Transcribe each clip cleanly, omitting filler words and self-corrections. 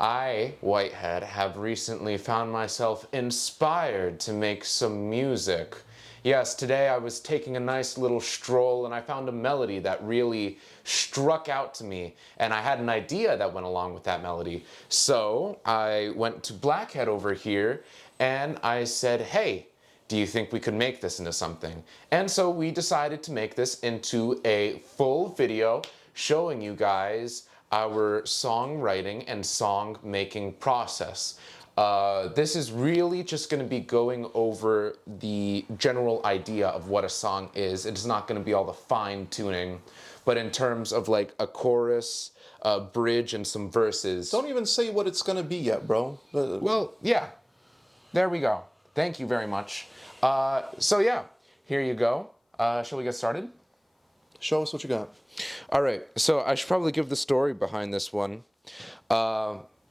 I, Whitehead, have recently found myself inspired to make some music. Yes, today I was taking a nice little stroll and I found a melody that really struck out to me, and I had an idea that went along with that melody. So I went to Blackhead over here and I said, hey, do you think we could make this into something? And so we decided to make this into a full video showing you guys our songwriting and song making process. This is really just going to be going over the general idea of what a song is. It's not going to be all the fine tuning, but in terms of like a chorus, a bridge, and some verses. Don't even say what it's gonna be yet, bro. Well, yeah, there we go. Thank you very much. So yeah, here you go. Shall we get started? Show us what you got. All right, so I should probably give the story behind this one.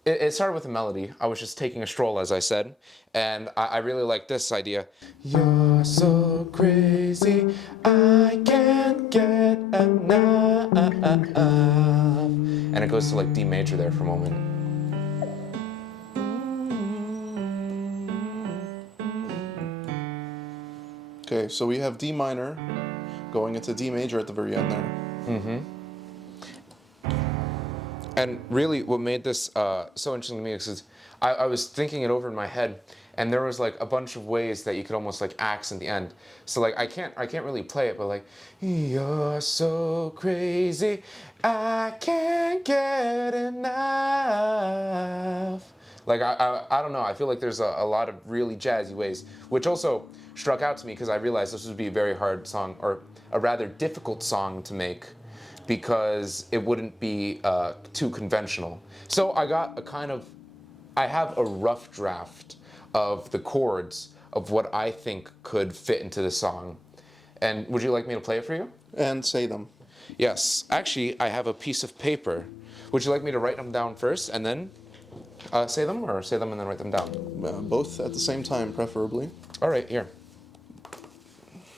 It started with a melody. I was just taking a stroll, as I said, and I really like this idea. You're so crazy, I can't get enough. And it goes to like D major there for a moment. Okay, so we have D minor going into D major at the very end there. And really what made this so interesting to me is I was thinking it over in my head, and there was like a bunch of ways that you could almost like accent the end. So like I can't really play it, but like, you're so crazy, I can't get enough. Like I don't know, I feel like there's a lot of really jazzy ways, which also struck out to me because I realized this would be a very hard song, or a rather difficult song to make, because it wouldn't be too conventional. So I have a rough draft of the chords of what I think could fit into the song. And would you like me to play it for you? And say them. Yes, actually I have a piece of paper. Would you like me to write them down first and then say them, or say them and then write them down? Both at the same time, preferably. All right, here.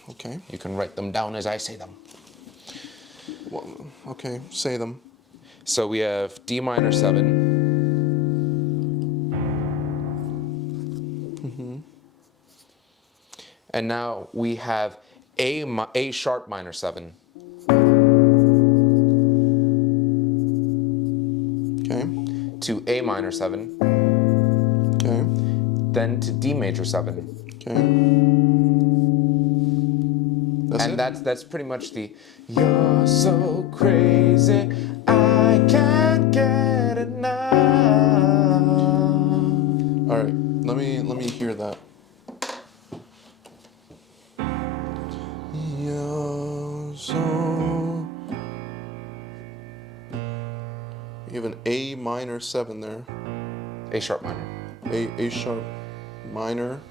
Okay. You can write them down as I say them. Well, okay, say them. So we have D minor 7. And now we have A sharp minor 7. Okay. To A minor 7. Okay. Then to D major 7. Okay. That's pretty much the you're so crazy, I can't get enough. All right. Let me hear that. You're so. You have an A minor 7 there. A sharp minor. A sharp minor.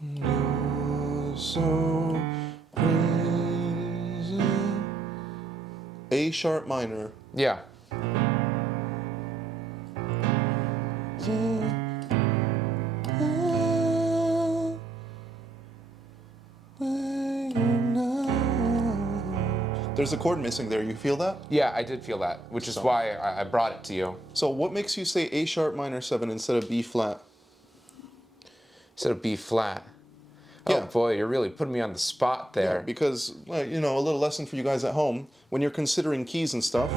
You're so crazy. A sharp minor. Yeah. There's a chord missing there. You feel that? Yeah, I did feel that, which is why I brought it to you. So what makes you say A sharp minor 7 instead of B flat? Instead of B flat. Yeah. Oh boy, you're really putting me on the spot there. Yeah, because, you know, a little lesson for you guys at home. When you're considering keys and stuff,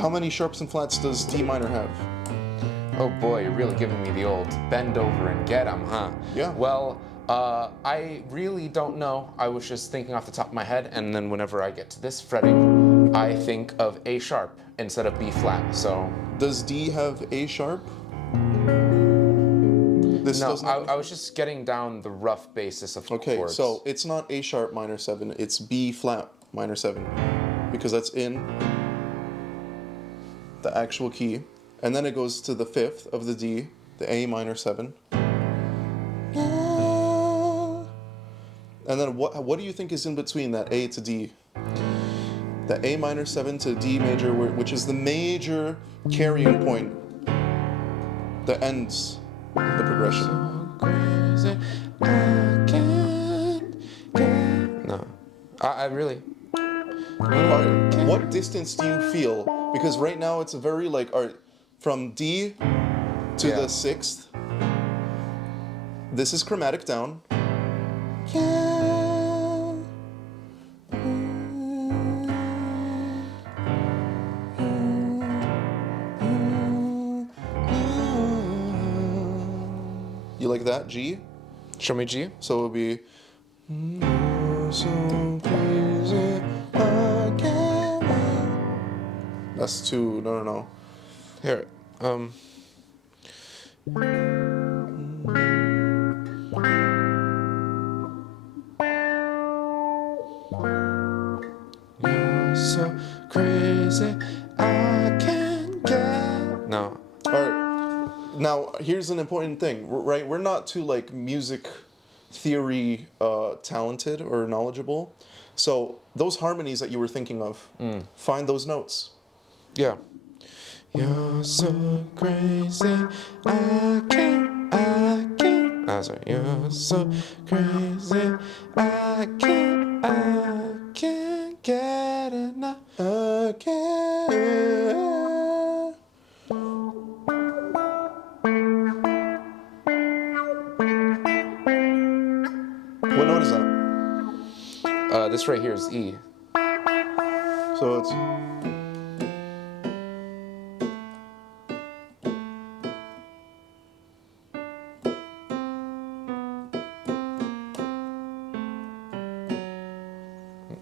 how many sharps and flats does D minor have? Oh boy, you're really giving me the old bend over and get 'em, huh? Yeah. Well, I really don't know. I was just thinking off the top of my head, and then whenever I get to this fretting, I think of A sharp instead of B flat, so... Does D have A sharp? No, I was just getting down the rough basis of Okay, chords. so it's not A sharp minor 7, it's B flat minor 7, because that's in the actual key, and then it goes to the 5th of the D, the A minor 7. And then what do you think is in between that A to D? The A minor 7 to D major, which is the major carrying point that ends the progression. No. I really... Alright, what distance do you feel? Because right now it's a very like, alright, from D to Yeah. the sixth. This is chromatic down. Yeah. You like that, G? Show me G. So it would be. You're so crazy, I can't wait. That's two. No. Here. You're so crazy, I can't get. No. All right. Now here's an important thing, right? We're not too like music theory talented or knowledgeable, so those harmonies that you were thinking of, find those notes. Yeah. You're so crazy, I can't. Sorry. You're so crazy, I can't get enough. I can't. What note is that? This right here is E. So it's.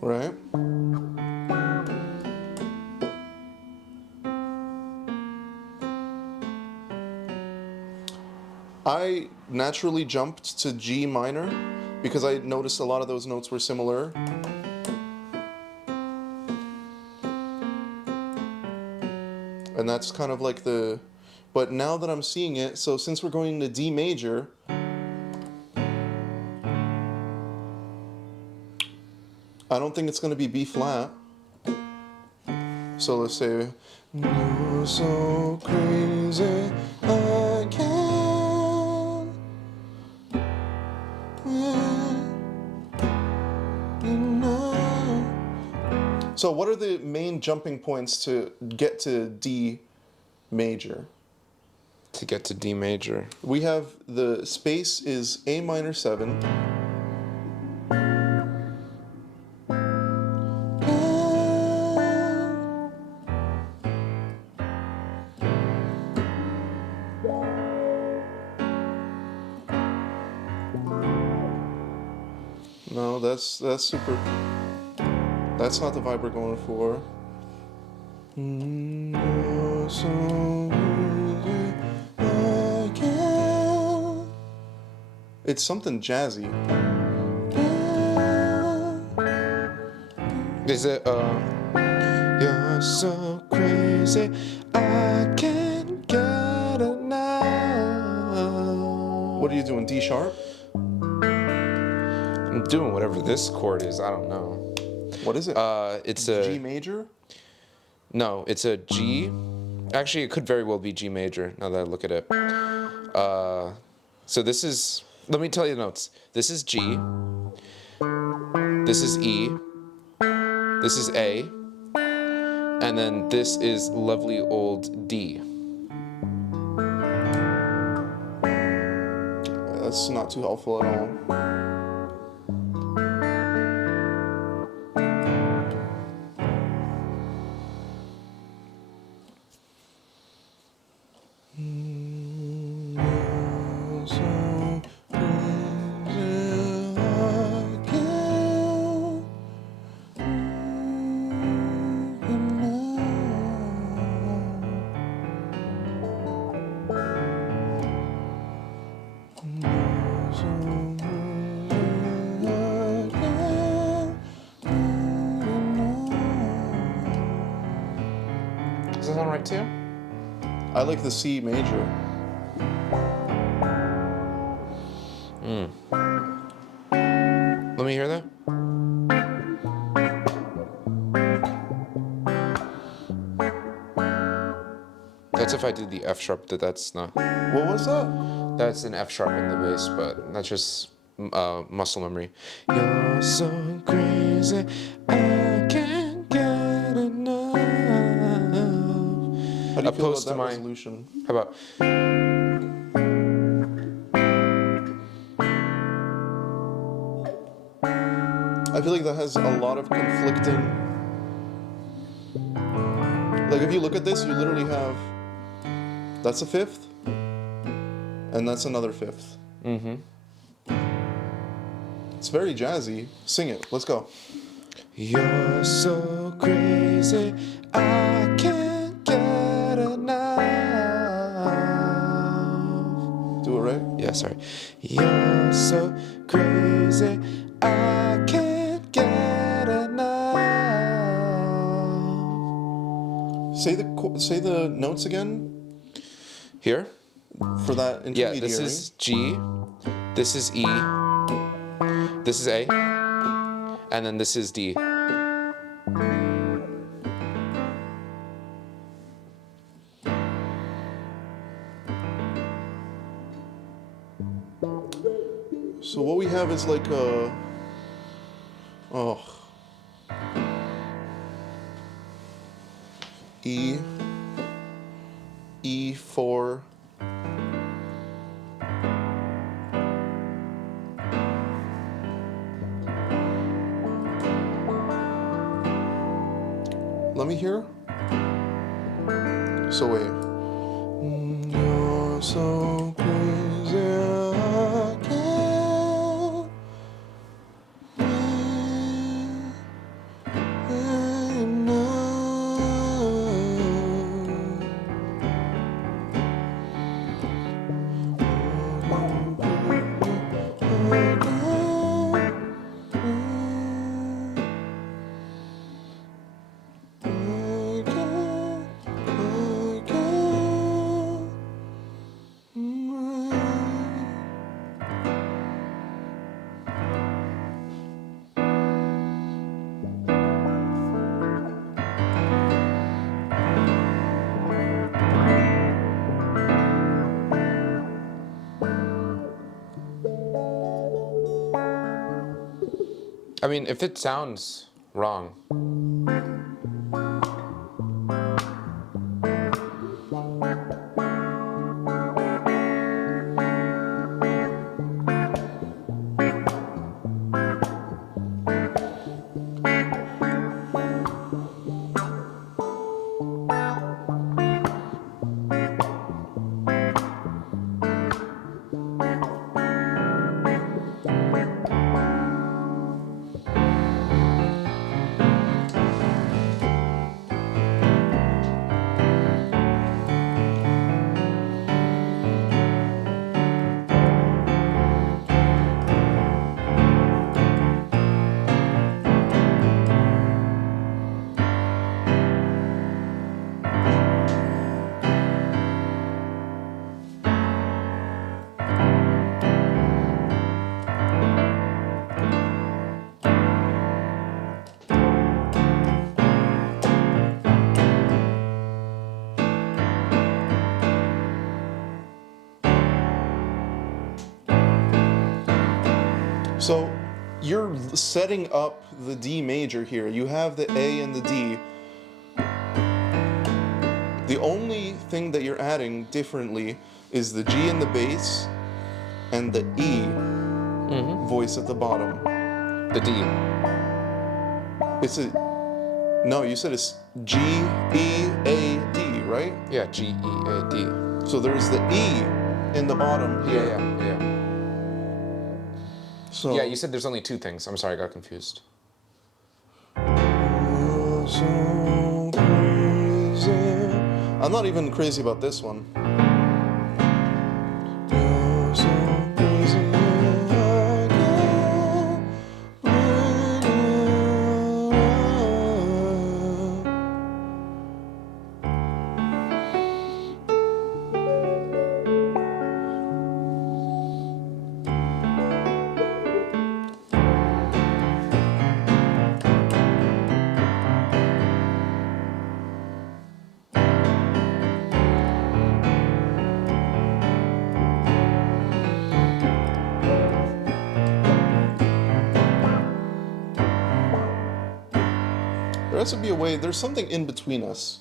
Right? I naturally jumped to G minor because I noticed a lot of those notes were similar. And that's kind of like the. But now that I'm seeing it, so since we're going to D major, I don't think it's going to be B flat. So let's say, you're so crazy, I can't. So what are the main jumping points to get to D major? To get to D major. We have the space is A minor 7. No, that's super. That's not the vibe we're going for. You're so crazy, I can't. It's something jazzy. Is it you're so crazy, I can't get enough. What are you doing? D sharp? I'm doing whatever this chord is, I don't know. What is it? It's a G major? No, it's a G. Actually, it could very well be G major, now that I look at it. So this is, let me tell you the notes. This is G. This is E. This is A. And then this is lovely old D. That's not too helpful at all. Does that sound right too? I like the C major. Let me hear that. That's if I did the F sharp, that's not. What was that? That's an F sharp in the bass, but that's just muscle memory. You're so crazy, I can't get feel about opposed to that my... resolution? How about... I feel like that has a lot of conflicting. Like if you look at this, you literally have that's a fifth, and that's another fifth. Mm-hmm. It's very jazzy. Sing it. Let's go. You're so crazy, I can't get enough. Do it right. Yeah, sorry. You're so crazy, I can't get enough. Say the notes again Here? for that Yeah, intermediary. this is G, this is E, this is A, and then this is D. So what we have is like a E, E4, let me hear. So wait. You're so crazy, I can't get I mean, if it sounds wrong. So you're setting up the D major here. You have the A and the D. The only thing that you're adding differently is the G in the bass and the E voice at the bottom. The D. It's a no. You said it's G E A D, right? Yeah, G, E, A, D. So there's the E in the bottom here. Yeah. So Yeah, you said there's only two things. I'm sorry, I got confused. You're so crazy. I'm not even crazy about this one. You're so crazy, I can't get There has to be a way. There's something in between us.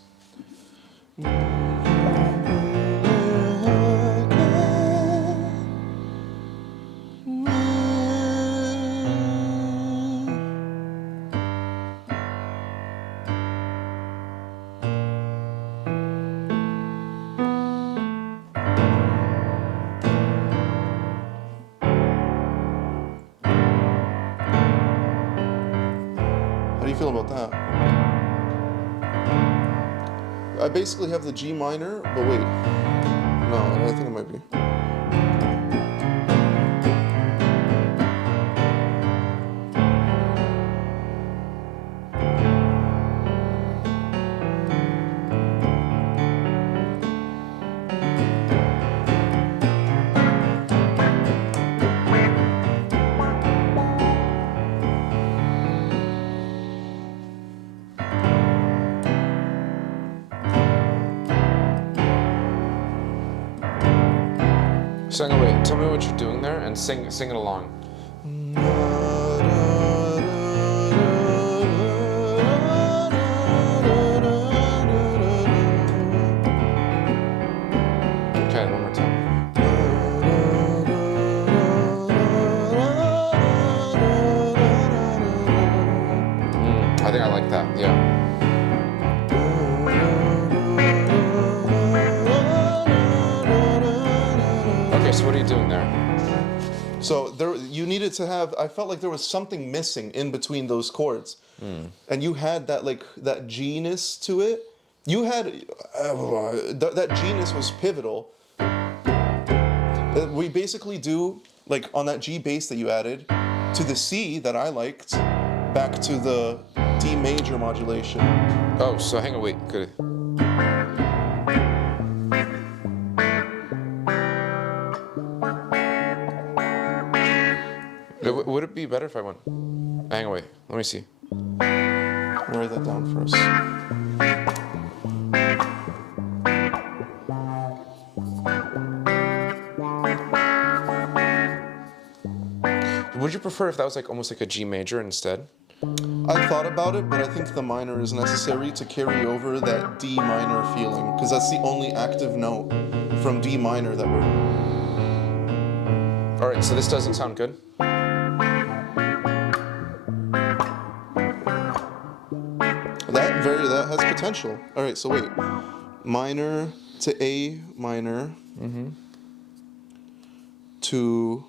about that. I basically have the G minor, but wait. No, I think it might be. So wait, tell me what you're doing there and sing it along. Okay, one more time. I think I like that, yeah. Okay, so what are you doing there? So there, you needed to have. I felt like there was something missing in between those chords, and you had that like that G-ness to it. You had that G-ness was pivotal. We basically do like on that G bass that you added to the C that I liked, back to the D major modulation. Oh, so hang on, wait, good. Would it be better if I went? Hang on, wait, let me see. I'll write that down for us. Would you prefer if that was like almost like a G major instead? I thought about it, but I think the minor is necessary to carry over that D minor feeling, because that's the only active note from D minor that we're... All right, so this doesn't sound good. That has potential. All right, so wait. Minor to A minor to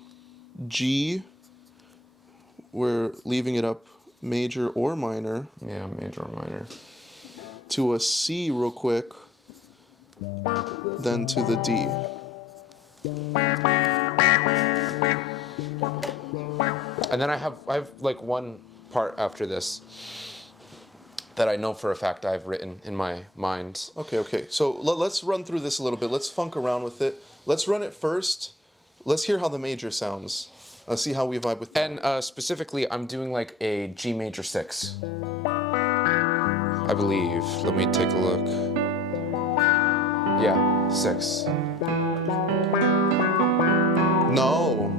G. We're leaving it up major or minor. Yeah, major or minor. To a C real quick. Then to the D. And then I have like one part after this that I know for a fact I've written in my mind. Okay. So let's run through this a little bit. Let's funk around with it. Let's run it first. Let's hear how the major sounds. Let's see how we vibe with that. And specifically, I'm doing like a G major 6. I believe. Let me take a look. Yeah, 6. No,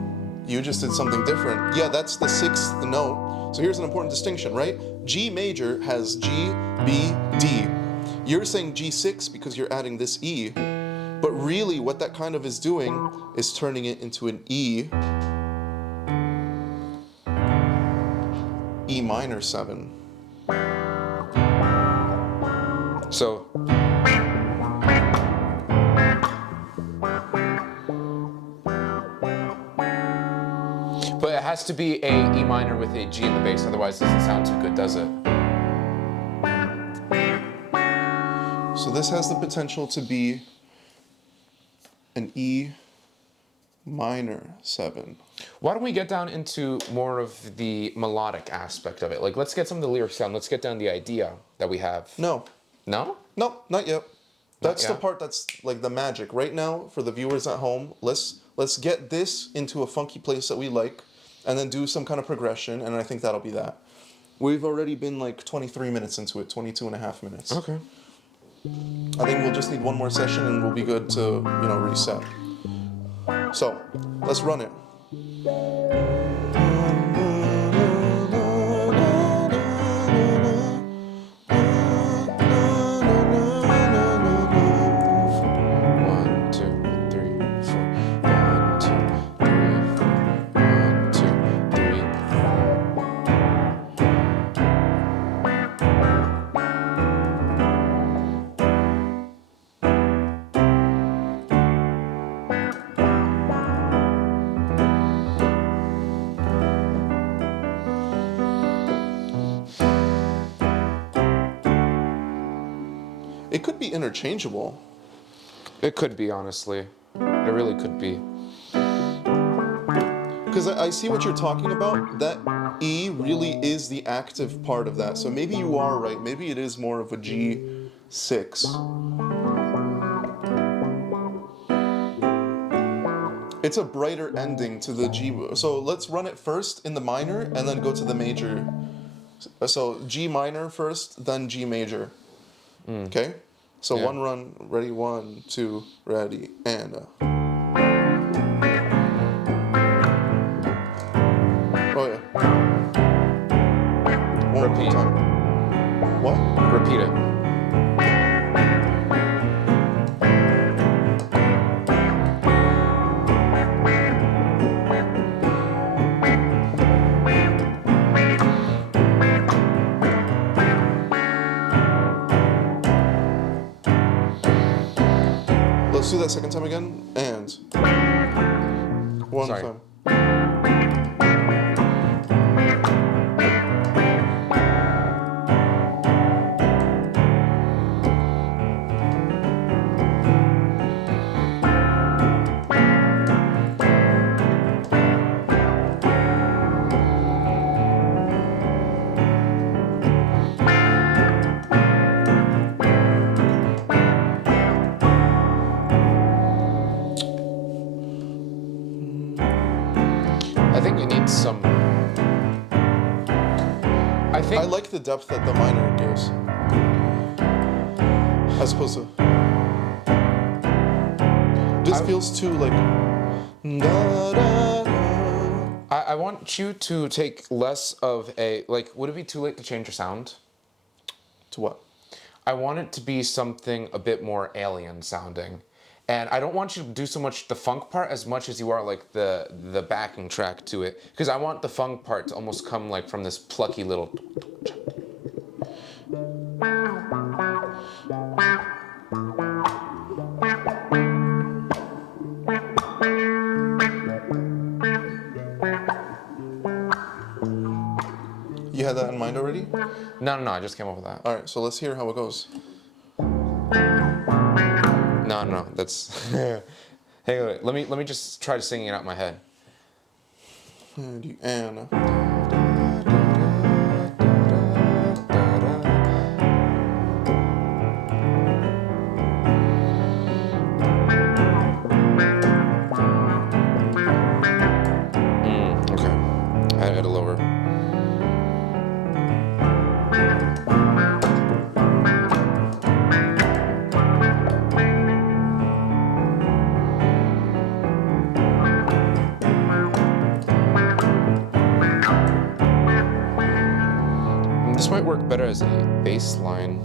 you just did something different. Yeah, that's the 6th note. So here's an important distinction, right? G major has G, B, D. You're saying G6 because you're adding this E, but really what that kind of is doing is turning it into an E minor 7. So. But it has to be a E minor with a G in the bass, otherwise it doesn't sound too good, does it? So this has the potential to be an E minor 7. Why don't we get down into more of the melodic aspect of it? Like, let's get some of the lyrics down. Let's get down the idea that we have. No, No? not yet. That's the yet? part that's like the magic. Right now, for the viewers at home, let's get this into a funky place that we like, and then do some kind of progression, and I think that'll be that. We've already been like 23 minutes into it, 22 and a half minutes. Okay. I think we'll just need one more session and we'll be good to, reset. So, let's run it. It could be interchangeable. It could be, honestly. It really could be. Because I see what you're talking about. That E really is the active part of that. So maybe you are right. Maybe it is more of a G6. It's a brighter ending to the G. So let's run it first in the minor and then go to the major. So G minor first, then G major. Okay? So Yeah. one run, ready, 1, 2, ready, and. Oh yeah. One Repeat. more time. What? Repeat it. Let's do that second time again, and. One Sorry. time. I think it needs some. I think. I like the depth that the minor gives. As opposed to. This feels too like. Da, da, da. I want you to take less of a, like, would it be too late to change your sound? To what? I want it to be something a bit more alien sounding. And I don't want you to do so much the funk part as much as you are like the backing track to it. Because I want the funk part to almost come like from this plucky little. You had that in mind already? No, I just came up with that. Alright, so let's hear how it goes. No, that's. Hey, wait, let me just try to sing it out in my head. And. Okay. I had it lower. This might work better as a bass line.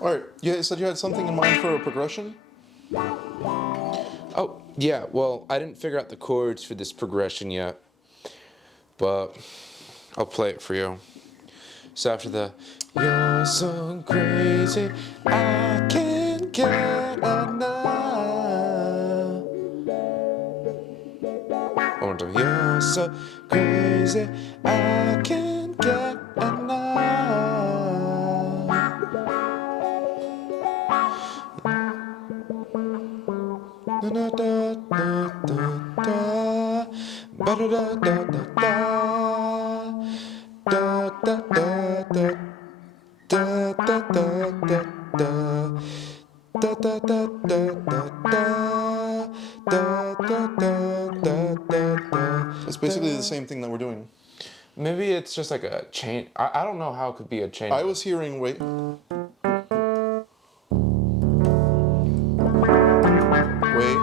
Alright, you said you had something in mind for a progression? Oh, yeah, well, I didn't figure out the chords for this progression yet, but I'll play it for you. So after the "You're so crazy, I can't get so crazy, I can't get enough. Da da da da da, ba da da da da da, da da da da. Da da da da da, da da da da da da, da da da da da da. It's basically the same thing that we're doing. Maybe it's just like a chain. I don't know how it could be a chain. I was hearing, wait. Wait.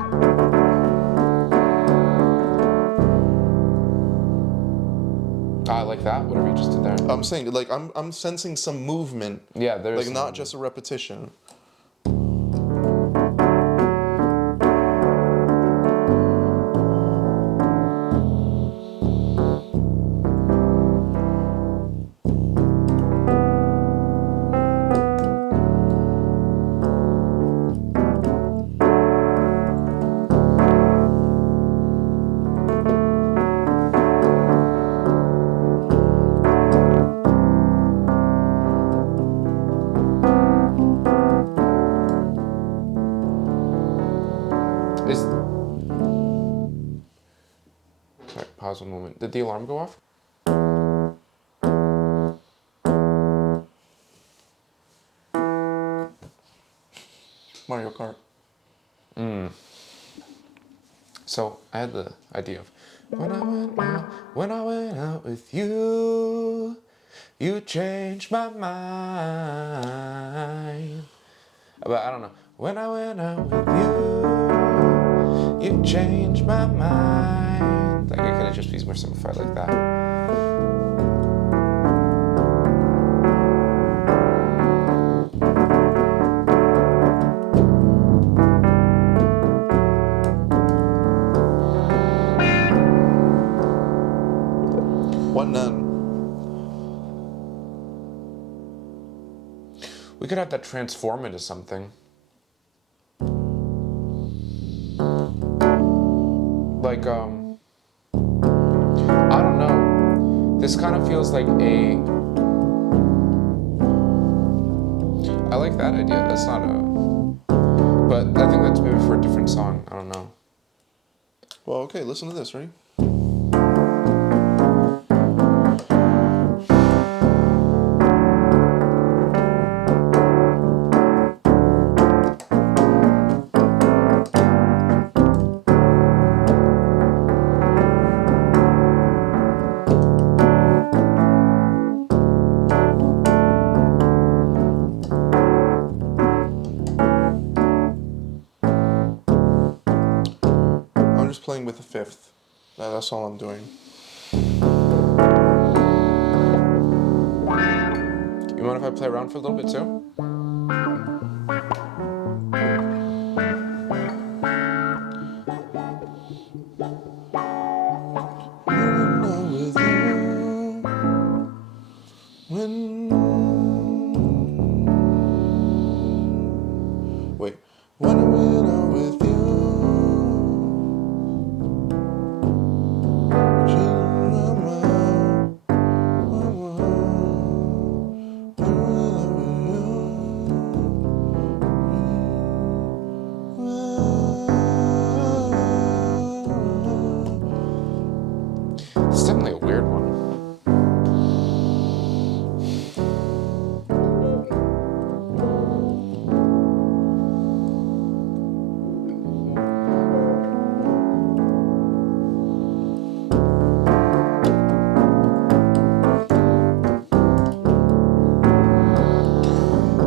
Like that. Whatever you just did there. I'm saying, like, I'm sensing some movement. Yeah, there's Like, some not just a repetition. Sorry, pause 1 moment. Did the alarm go off? Mario Kart. So I had the idea of when I went out with you, you changed my mind. But I don't know. When I went out with you, you changed my mind. Like it could just be more simplified like that. What none? We could have that transform into something. Like, I don't know. This kind of feels like a. I like that idea. That's not a. But I think that's maybe for a different song. I don't know. Well, okay, listen to this, ready? I'm just playing with the fifth. That's all I'm doing. You mind if I play around for a little bit too? When I'm with you, wait. When I'm with you, change my mind. It's definitely a weird one.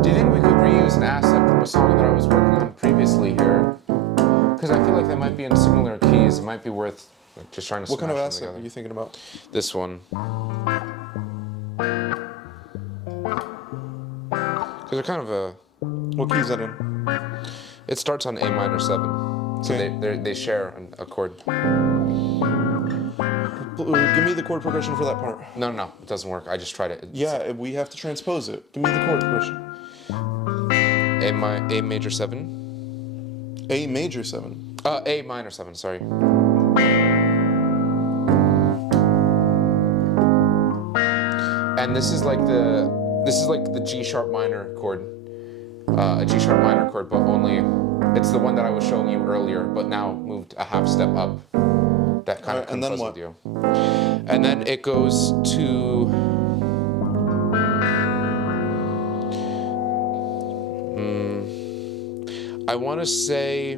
Do you think we could reuse an asset from a song that I was working on previously here? Because I feel like they might be in similar keys. It might be worth like, just trying to What kind of smash them asset together. are you thinking about? This one. Because they're kind of a. What key is that in? It starts on A minor 7. So Okay. they share a chord. Give me the chord progression for that part. No, it doesn't work. I just tried it. Yeah, we have to transpose it. Give me the chord progression. A major 7. A major 7. A minor 7, sorry. And this is like the G sharp minor chord, a G sharp minor chord, but only it's the one that I was showing you earlier, but now moved a half step up. That kind of and then comes what? with you. And then it goes to I want to say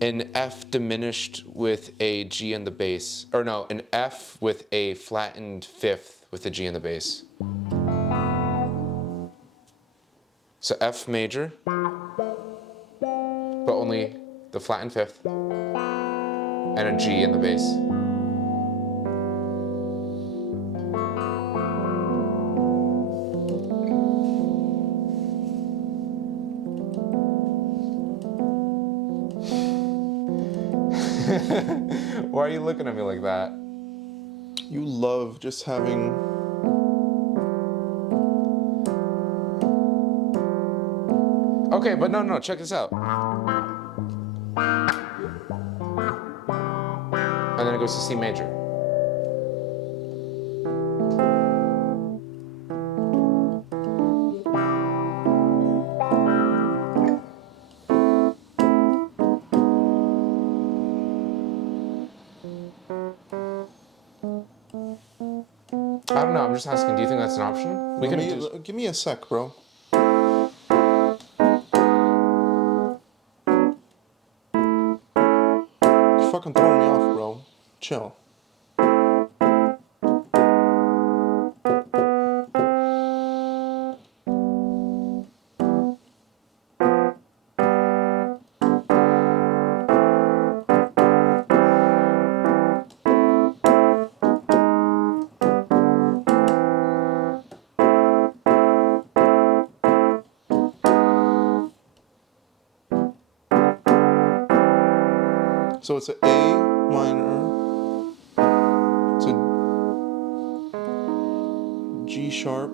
an F diminished with a G in the bass, or no, an F with a flattened fifth with a G in the bass. So F major, but only the flattened fifth and a G in the bass. Why are you looking at me like that? You love just having. Okay, but no, check this out. And then it goes to C major. I don't know, I'm just asking, do you think that's an option? We can do. Give me a sec, bro. You're fucking throwing me off, bro. Chill. So it's an A minor to G sharp.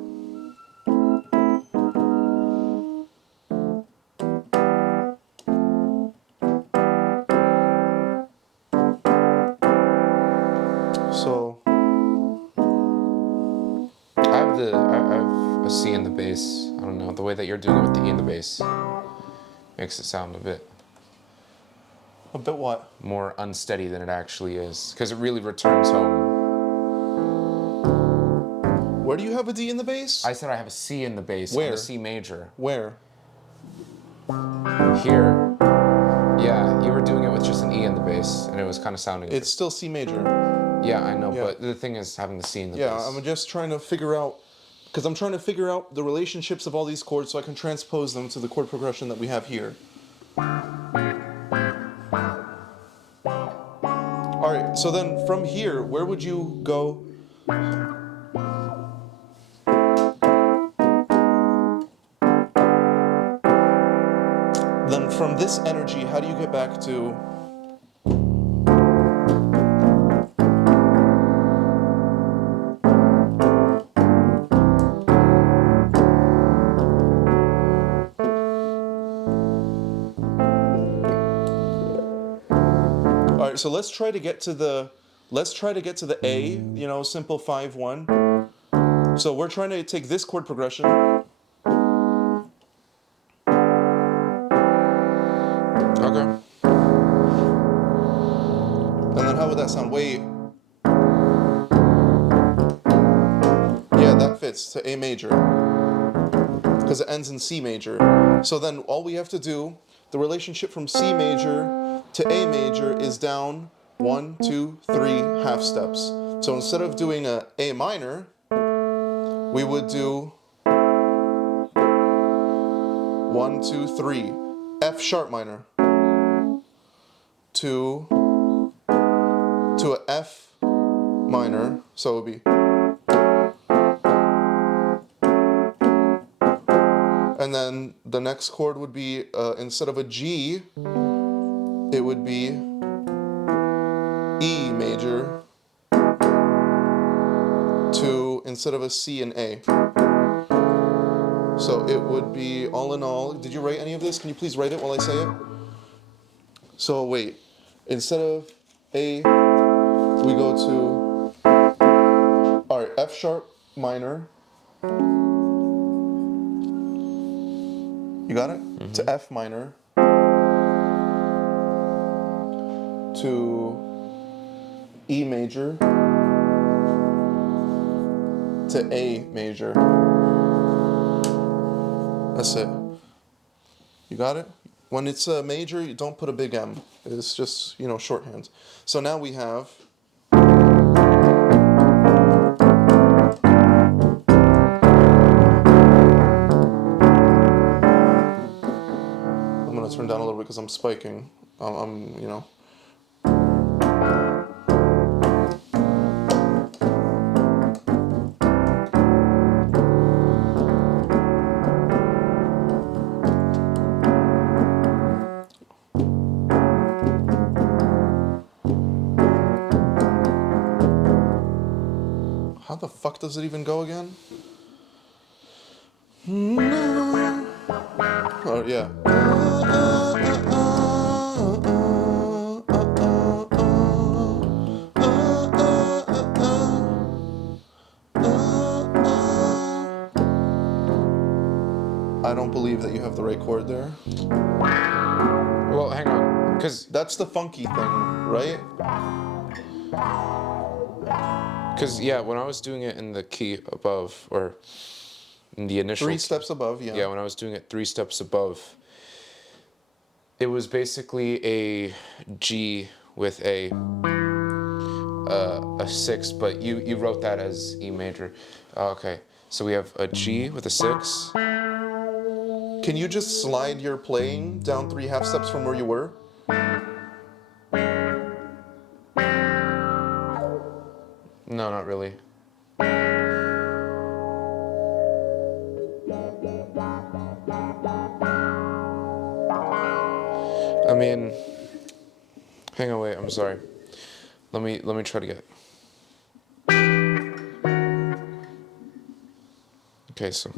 So I have a C in the bass. I don't know, the way that you're doing it with the E in the bass makes it sound a bit what? more unsteady than it actually is, because it really returns home. Where do you have a D in the bass? I said I have a C in the bass Where? on a C major. Where? Here. Yeah, you were doing it with just an E in the bass, and it was kind of sounding. It's still C major. Yeah, I know, Yeah. but the thing is having the C in the Yeah, bass. I'm just trying to figure out, because I'm trying to figure out the relationships of all these chords so I can transpose them to the chord progression that we have here. All right, so then from here, where would you go? Then from this energy, how do you get back to? All right, so let's try to get to the A, you know, simple 5-1. So we're trying to take this chord progression. Okay. And then how would that sound? Wait. Yeah, that fits to A major. Because it ends in C major. So then all we have to do, the relationship from C major to A major is down 1, 2, 3 half steps. So instead of doing a A minor, we would do 1, 2, 3 F sharp minor to a F minor. So it would be. And then the next chord would be, instead of a G, it would be E major to, instead of a C, an A. So it would be, all in all, did you write any of this? Can you please write it while I say it? So wait, instead of A, we go to, all right, F sharp minor You got it? To F minor. To E major. To A major. That's it. You got it? When it's a major, you don't put a big M. It's just, you know, shorthand. So now we have... I'm going to turn down a little bit because I'm spiking. I'm, you know... How the fuck does it even go again? Oh, yeah. I don't believe that you have the right chord there. Well, hang on, because That's the funky thing, right? yeah, when I was doing it in the key above, or in the initial 3 key- steps above, yeah. yeah, when I was doing it 3 steps above, it was basically a G with a 6, but you wrote that as E major. Okay, so we have a G with a 6. Can you just slide your playing down 3 half steps from where you were? No, not really. I mean, hang on, wait. I'm sorry. Let me try to get it. Okay, so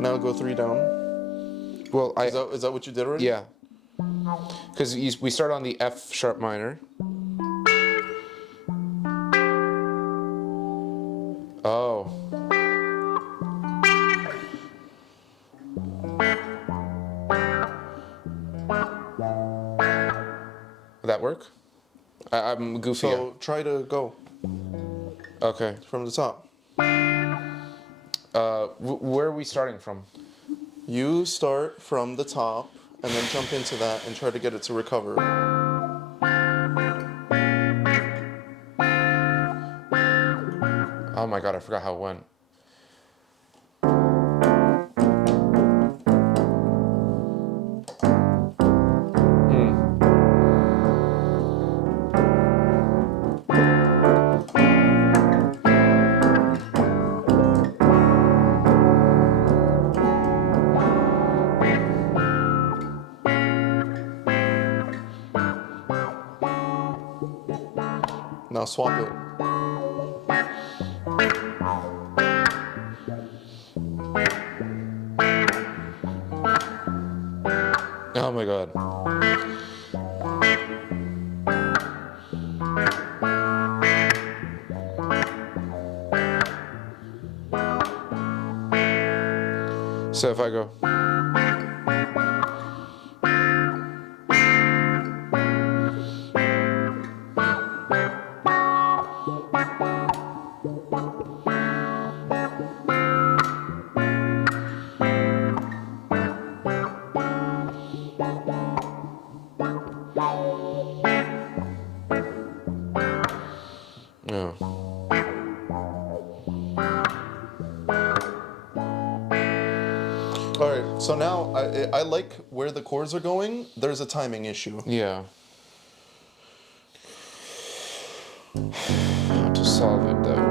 Now go 3 down. well, Is that what you did already? yeah, because we start on the F sharp minor. Oh. Would that work? I'm goofy. So try to go Okay. from the top. Where are we starting from? You start from the top and then jump into that and try to get it to recover. Oh my god, I forgot how it went. Now swap it. Oh my god. So if I go. Oh. All right, so now I like where the chords are going. There's a timing issue. Yeah. How to solve it though?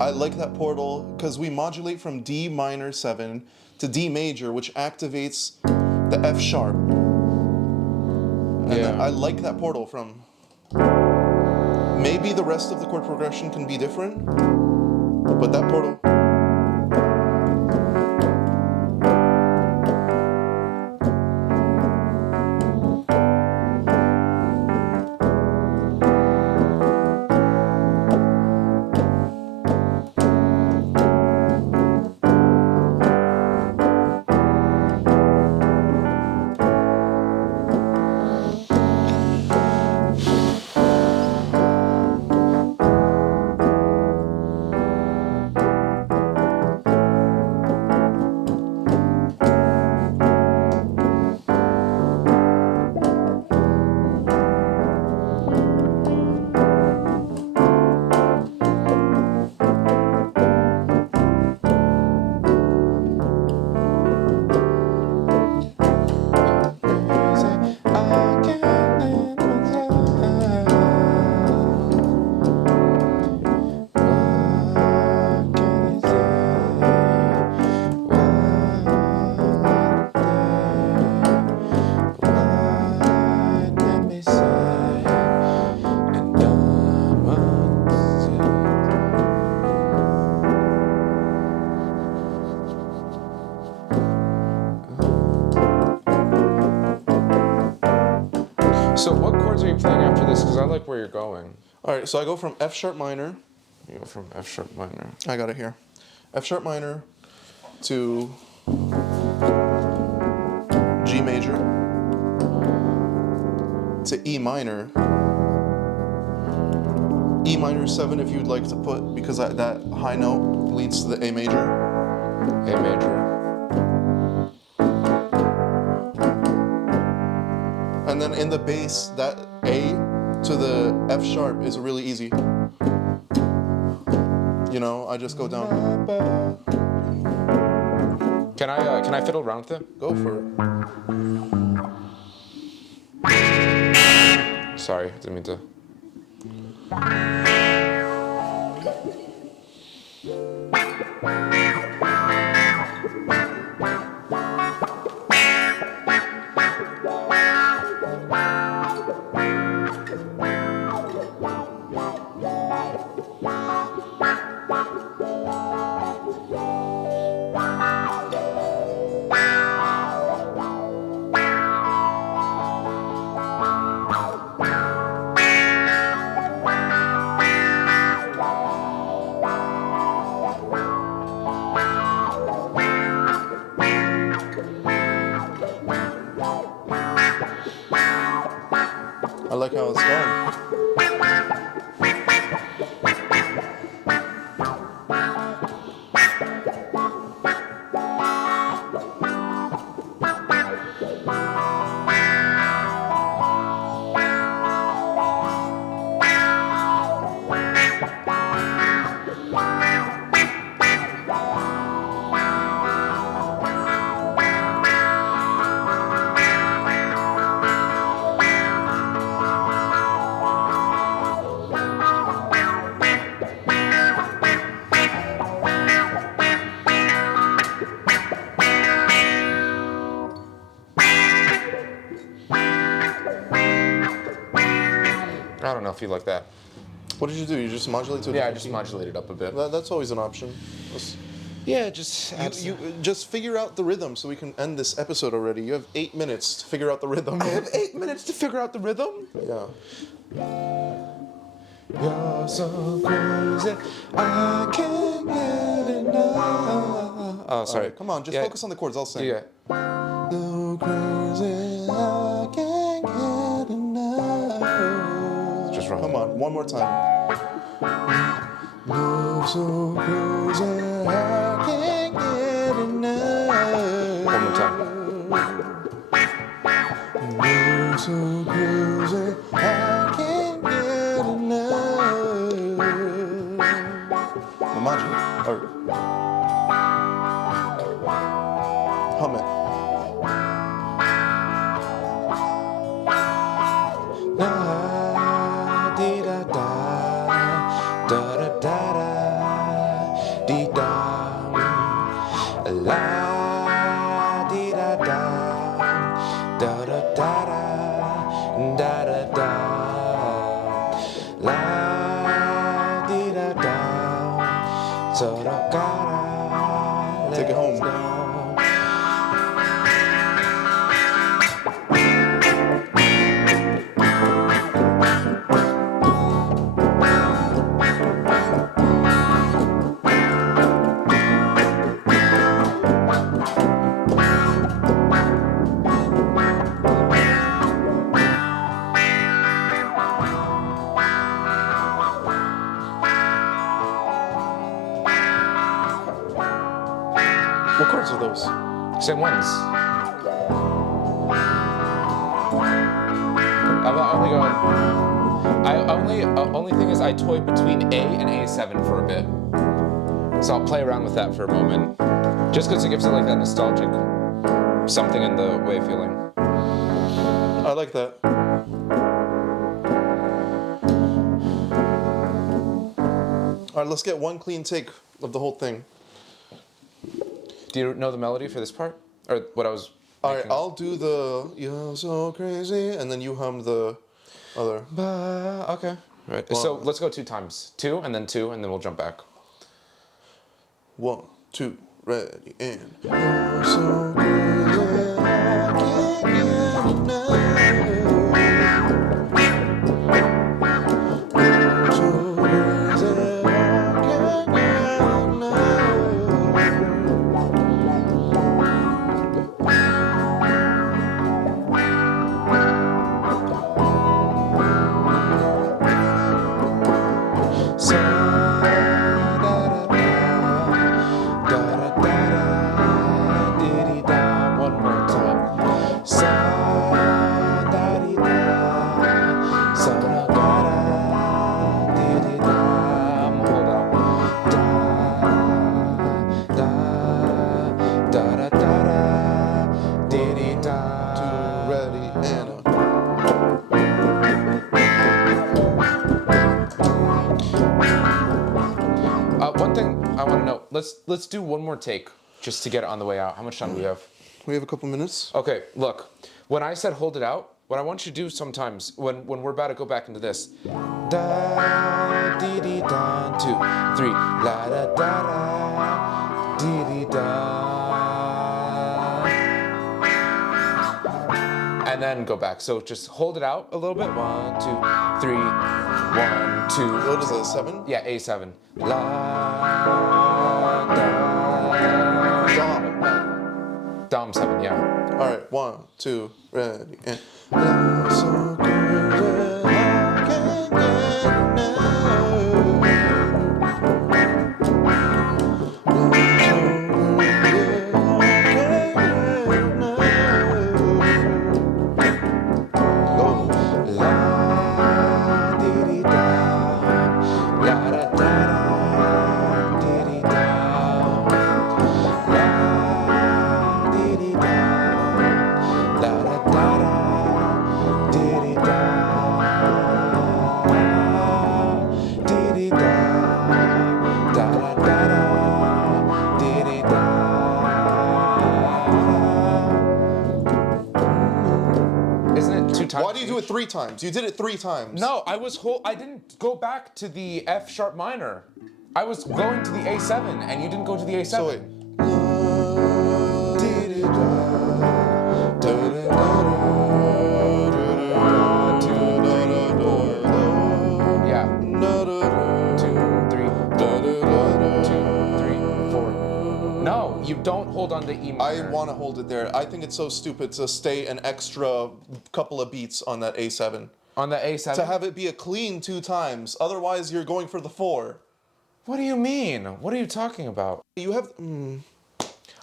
I like that portal because we modulate from D minor 7 to D major, which activates the F sharp. And Yeah. I like that portal from. Maybe the rest of the chord progression can be different, but that portal. So what chords are you playing after this? Because I like where you're going. All right, so I go from F sharp minor. You go from F sharp minor. I got it here. F sharp minor to G major to E minor. E minor 7 if you'd like to put, because that high note leads to the A major. A major. And then in the bass, that A to the F sharp is really easy. You know, I just go down. Can I fiddle around with it? Go for it. Sorry, didn't mean to. I like how it's going. I don't know if you like that. What did you do? You just modulate to a Yeah, I different just key? modulated up a bit. That's always an option. Yeah, just You just figure out the rhythm so we can end this episode already. You have 8 minutes to figure out the rhythm. I have 8 minutes to figure out the rhythm. Yeah. You're so crazy, I can't get enough. Oh, sorry. Alright, come on, just Yeah. focus on the chords. I'll sing. Yeah. So crazy, I can't get enough. Just wrong. Come on, one more time. Love so crazy, I can't get enough. One more time. Love so crazy, I can't get enough. The module, or hum it. La di da da da da da da So da gotta Take it home. go. What chords are those? Same ones. I'm only going. Only thing is I toy between A and A7 for a bit. So I'll play around with that for a moment. Just because it gives it like that nostalgic something in the way of feeling. I like that. All right, let's get one clean take of the whole thing. Do you know the melody for this part? Or what I was All right, making up? I'll do the "You're so crazy," and then you hum the other. Okay. Right. So let's go 2 times. 2 and then 2 and then we'll jump back. 1, 2, ready, and. You're so crazy, I can't get enough. You're so crazy, I can't get So da-da-da-da-da-da-da-dee-dee-da. One more time. So da-dee-da. So da-da-dee-dee-da. Hold on. Da-da-da-da-dee-dee-da. ready, and. One thing I want to know. Let's do one more take just to get it on the way out. How much time do we have? We have a couple minutes. Okay, look. When I said hold it out, what I want you to do sometimes when we're about to go back into this, da dee dee da 2 3 la da da da dee dee da, and then go back. So just hold it out a little bit. 1 2 3 1 2. What is that, 7? Yeah, A7. La da. Dom. Dom 7, yeah. All right, 1, 2, ready, and. You're so crazy, I can't get enough. You're so crazy, I can't get enough. Go. La dee dee da, la da da da, dee dee da, la dee dee da, la da da da, dee dee da, dee dee da, da da da da, dee dee da. Isn't it 2 times? Why do you do it 3 times? You did it 3 times. No, I didn't go back to the F sharp minor. I was going to the A7 and you didn't go to the A7. So wait. Yeah. 2 3 2 3 4. No, you don't hold on to E minor. I want to hold it there. I think it's so stupid to stay an extra couple of beats on that A7. On the A7. To have it be a clean 2 times. Otherwise, you're going for the 4. What do you mean? What are you talking about? You have.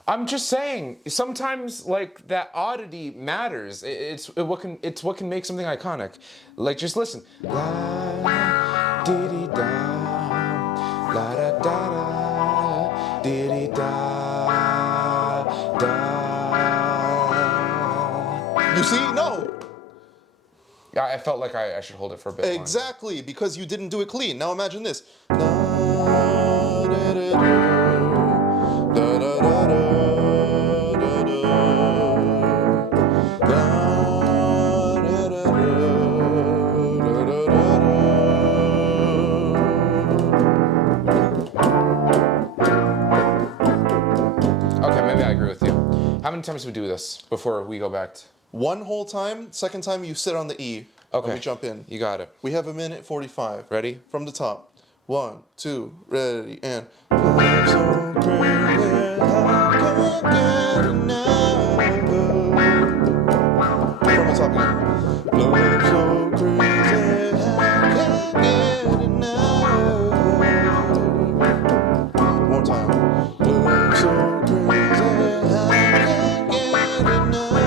I'm just saying. Sometimes, like that oddity matters. It's what can make something iconic. Like just listen. La dee dee da, la da da da, dee dee da da. You see? No. Yeah, I felt like I should hold it for a bit longer. Exactly, because you didn't do it clean. Now imagine this. many times do we do this before we go back? One whole time. Second time you sit on the E. Okay. And we jump in. You got it. We have a minute 45. Ready? From the top. 1, 2, ready, and. Love so crazy, I can't get enough. From the top again. Love so crazy, I can't get enough. One more time. Love so crazy, I can't get enough.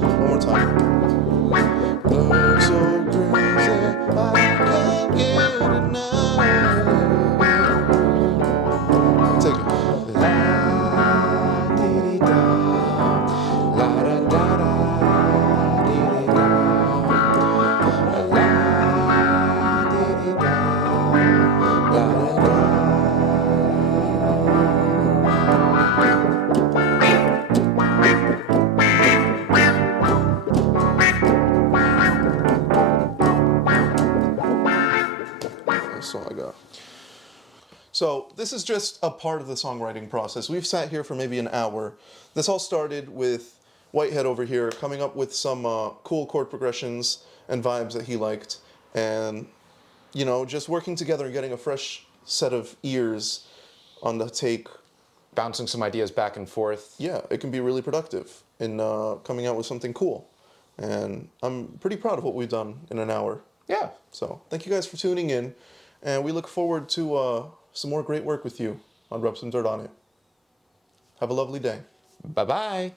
One more time. Love so crazy, I can't get enough. Take it. La dee dee da, la da da da, dee dee da, la dee dee da, la da da. That's all I got. So this is just a part of the songwriting process. We've sat here for maybe an hour. This all started with Whitehead over here coming up with some cool chord progressions and vibes that he liked. And, you know, just working together and getting a fresh set of ears on the take. Bouncing some ideas back and forth. Yeah, it can be really productive in coming out with something cool. And I'm pretty proud of what we've done in an hour. Yeah. So thank you guys for tuning in. And we look forward to some more great work with you on Rub Some Dirt On It. Have a lovely day. Bye-bye.